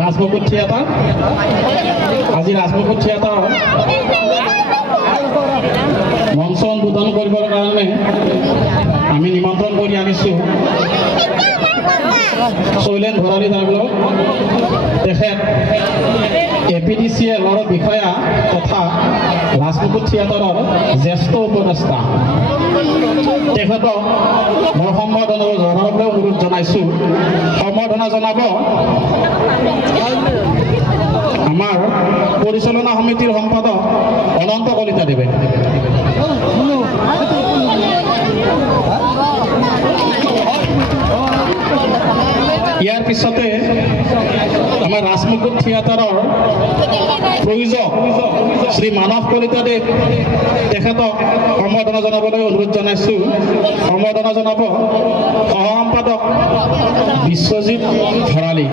ৰাজমুকুট theatre আজি ৰাজমুকুট theatre মঞ্চ উদ্বোধন কৰিবৰ কাৰণে আমি নিমন্ত্ৰণ কৰি আনিছোঁ শৈলেন ভৰালী ডাঙৰীয়াক। তেখেত APDCL বিষয়া তথা ৰাজমুকুট থিয়েটাৰৰ জ্যেষ্ঠ উপদেষ্টা। তেখেতক মই সম্বৰ্ধনা জনাবলৈ অনুৰোধ জনাইছোঁ। সম্বৰ্ধনা জনাব আমাৰ পৰিচালনা সমিতিৰ সম্পাদক অনন্ত কলিতা দেৱে। ইয়াৰ পিছতে আমাৰ ৰাজমুকুট থিয়েটাৰৰ প্ৰয়োজক শ্ৰী মানৱ কলিতা দেৱ, তেখেতক সম্বৰ্ধনা জনাবলৈ অনুৰোধ জনাইছোঁ। সম্বৰ্ধনা জনাব সহ সম্পাদক বিশ্বজিৎ ভৰালী।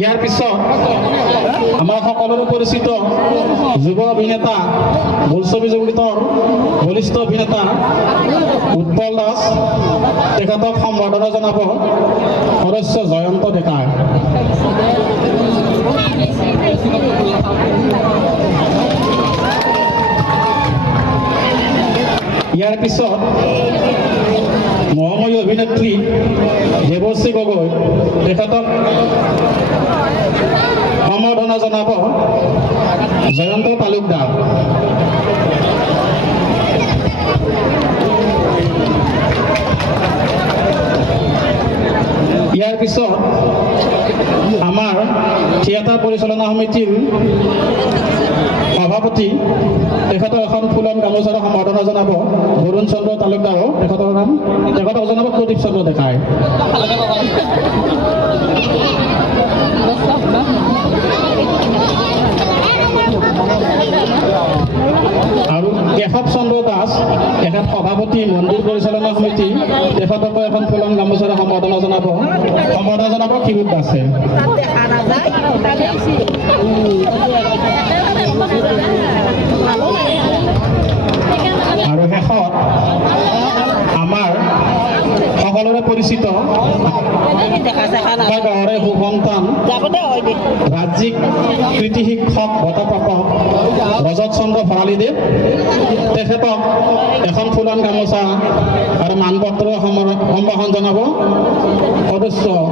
ইয়াৰ পিছত আমাৰ সকলোৰে পৰিচিত যুৱ অভিনেতা বোলছবি জগতৰ বলিষ্ঠ অভিনেতা উৎপল দাস, তেখেতক সম্বৰ্ধনা জনাব সদস্য জয়ন্ত ডেকা। ইয়াৰ পিছত মহাময়ী অভিনেত্ৰী দেৱশ্ৰী গগৈ, তেখেতক সম্বৰ্ধনা জনাব জয়ন্ত তালুকদাৰ। ইয়াৰ পিছত আমাৰ থিয়েটাৰ পৰিচালনা সমিতিৰ সভাপতি, তেখেতক এখন ফুলন গামোচাৰে সম্বৰ্ধনা জনাব বৰুণ চন্দ্ৰ তালুকদাৰক। তেখেতক জনাব প্ৰদীপ চন্দ্ৰ ডেকাই। আৰু কেশৱ চন্দ্ৰ দাস, তেখেত সভাপতি মন্দিৰ পৰিচালনা সমিতি, তেখেতকো এখন ফুলন গামোচাৰে সম্বৰ্ধনা জনাব ক্ষীৰোদ দাসে। আৰু শেষত আমাৰ সকলোৰে পৰিচিত গাঁৱৰে সুসন্তান ৰাজ্যিক কৃতি শিক্ষক বঁটাপ্ৰাপক ৰজত চন্দ্ৰ ভৰালীদেৱ, তেখেতক এখন ফুলন গামোচা আৰু মানপত্ৰ সম্ভাষণ জনাব সদস্য